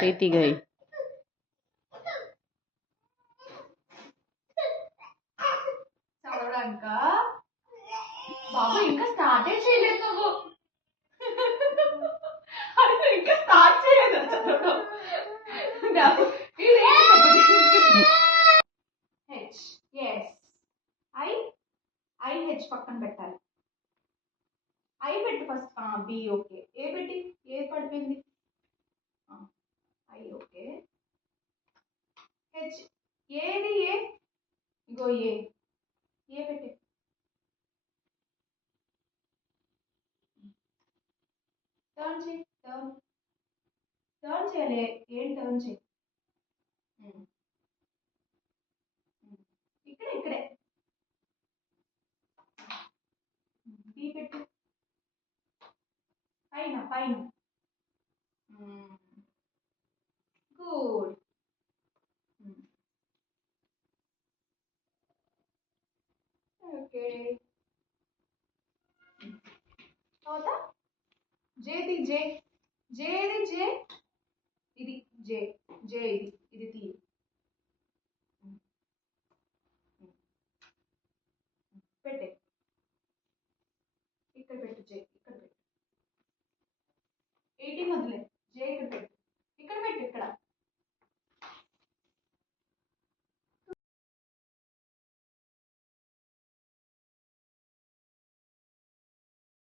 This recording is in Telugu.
प्रीति गई చదవడానికా బాబు ఇంకా స్టార్టే చేయలేదు నువ్వు అరే ఇంకా స్టార్ట్ చేయలేదు చదవడం H S I I H పక్కన పెట్టాలి ఐ పెట్టి ఫస్ట్ బి ఓకే ఏ పెట్టి ఏ పడిపోయింది ఐ ఓకే హెచ్ ఏది ఏ ఇగో ఏ పెట్టి టర్న్ చేయి టర్న్ చేయాలి ఏం టర్న్ చేయి ఇక్కడే బి పెట్టు పైన గుడ్ ఓకే తర్వాత జేది జేది ఇది జే ఇది తీ పెట్టే ఇక్కడ పెట్టు జే ఇక్కడ పెట్టు 18 వదిలే జే ఇక్కడ పెట్టు